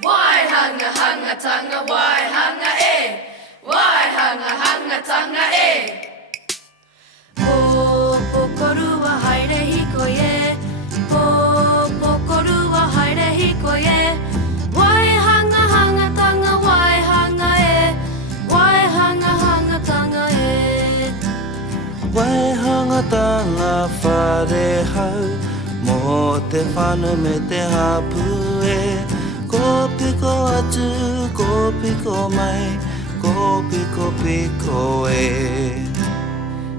Wai hanga hanga tanga wai hanga e. Wai hanga hanga tanga e. Popokoru wa haere hiko ye. Popokoru wa haere hiko ye. Wai hanga hanga tanga wai hanga e. Wai hanga hanga tanga e. Wai hanga tanga whare hau mo te whanu me te hapu e. Ko piko atu, ko piko mai, ko piko piko e.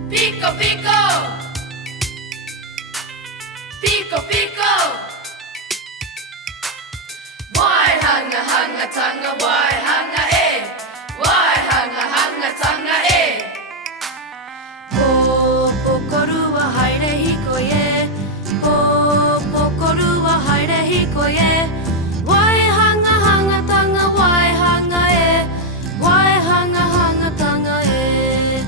Pico pico. Pico pico. Wai hanga hanga tanga wai hanga e. Wai hanga hanga tanga e. Popokoru wa haere hiko ye. Popokoru wa haere hiko ye. Wai hanga hanga tanga wai hanga e. Wai hanga hanga tanga e.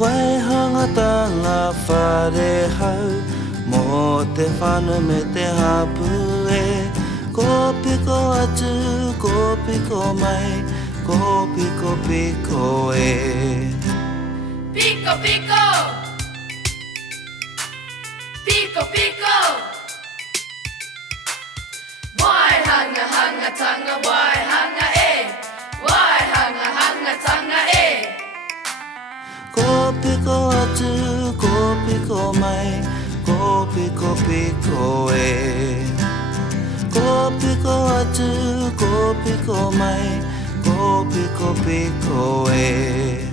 Wai hanga tanga whare hau mo te whanu me te hapu e. Ko piko atu, ko piko mai, ko piko piko e. Pico pico. Pico pico. Wai hanga hanga tanga wai hanga e. Wai hanga hanga tanga e. Ko piko atu, ko piko mai, ko piko piko e. Ko piko atu, ko piko mai, ko piko piko e.